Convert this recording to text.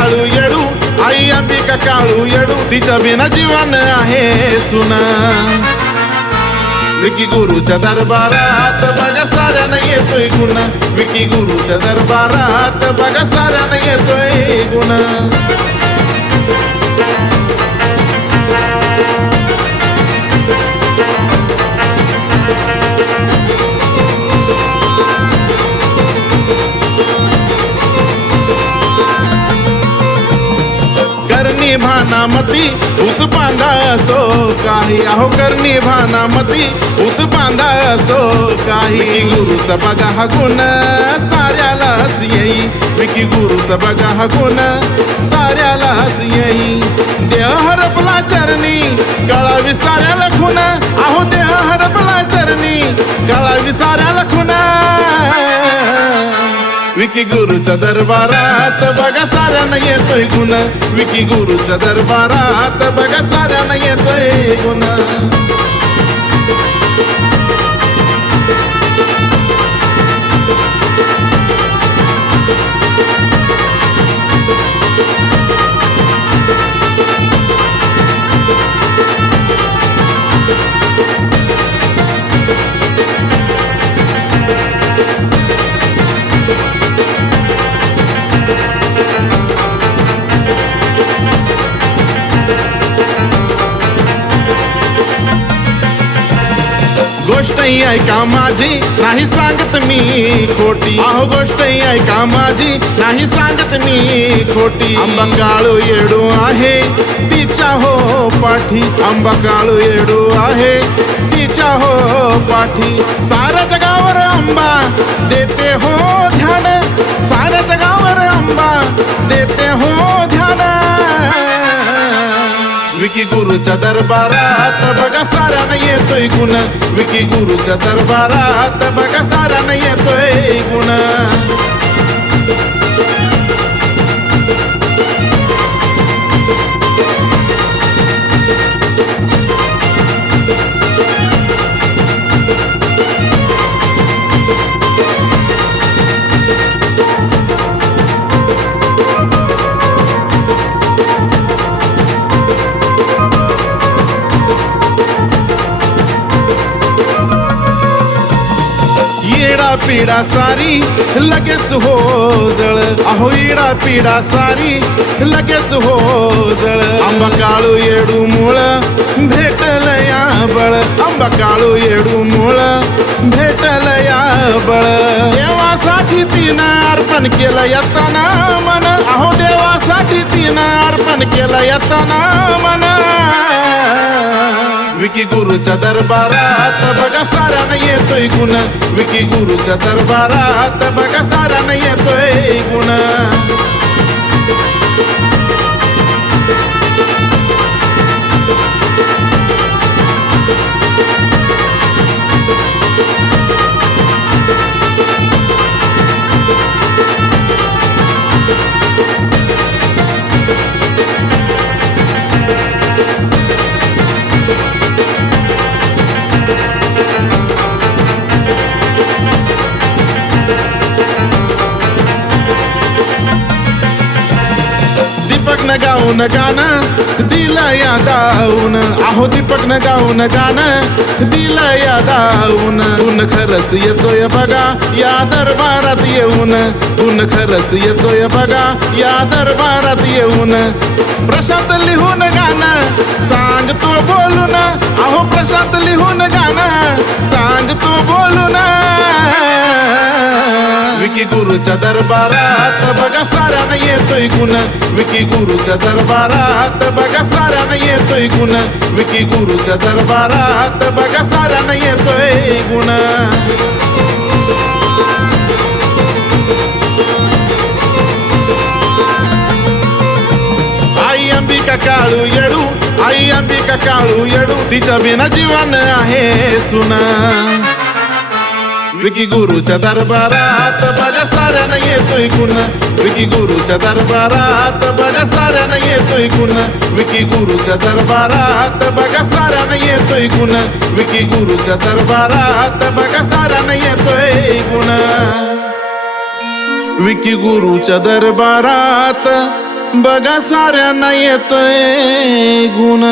काळू येडू आई अंबिका काळू येडू तिच्या बिना जीवन आहे सुना विकी गुरुच्या दरबारात बघा साऱ्यानं येतोय गुण विकी गुरुच्या दरबारात बघा साऱ्यानं येतोय गुण करणी भानामती भूत बांधा असो काही अहो करणी भानामती भूत बांधा असो काही गुरुचा बघा हा गुण साऱ्यालाच येई विकी गुरुचा बघा हा गुण साऱ्यालाच येई देह हरपला चरणी गळा विसाऱ्याला खून अहो देह हरपला चरणी गळा विसाऱ्याला खून विकी गुरुच्या दरबारात बघा साऱ्यानं येतोय गुण विकी गुरुच्या दरबारात बघा साऱ्यानं येतोय गुण गोष्टही ऐका माझी नाही सांगत मी खोटी अहो गोष्टही ऐका माझी नाही सांगत मी खोटी आंबा काळू येडू आहे तिच्या हो पाठी आंबा काळू येडू आहे तिच्या हो पाठी साऱ्या जगावर आंबा देते हो ध्यान साऱ्या जगावर आंबा देते हो ध्यान विकी गुरुच्या दरबारात बघा साऱ्यानं येतोय गुण विकी गुरुच्या दरबारात बघा साऱ्यानं येतोय गुण इडा पिडा सारी लगेच हो जळ अहो इडा पिडा सारी लगेच हो जळ आंबा काळू येडू मूळ भेटल या बळ आंबा काळू येडू मूळ भेटल या बळ देवासाठी तिनं अर्पण केलं येताना मन अहो देवासाठी तिनं अर्पण केलं येताना मन विकी गुरुच्या दरबारात बघा साऱ्यानं येतोय गुण विकी गुरुच्या दरबारात बघा साऱ्यानं येतोय गुण दीपकनं गाऊन गाणं दिलं या दाऊन अहो दीपकनं गाऊन गाणं दिलं या दाऊन ऊन खरंच येतोय बघा या दरबारात येऊन ऊन खरंच येतोय बघा या दरबारात येऊन प्रशांत लिहून गाणं सांग तू बोलून अहो प्रशांत लिहून गाणं सांग तू बोलून विकी गुरुच्या दरबारात बघा साऱ्यानं येतोय गुण विकी गुरुच्या दरबारात बघा साऱ्यानं येतोय गुण विकी गुरुच्या दरबारात बघा साऱ्यानं येतोय गुण आई अंबिका काळू येडू आई अंबिका काळू येडू तिच्या बिना जीवन आहे सुना विकी गुरुच्या दरबारात बघा साऱ्यानं येतोय गुण विकी गुरुच्या दरबारात बघा साऱ्यानं येतोय गुण विकी गुरुच्या दरबारात बघा साऱ्यानं येतोय गुण विकी गुरुच्या दरबारात बघा साऱ्यानं येतोय गुण विकी गुरुच्या दरबारात बघा साऱ्यांना येतोय गुण.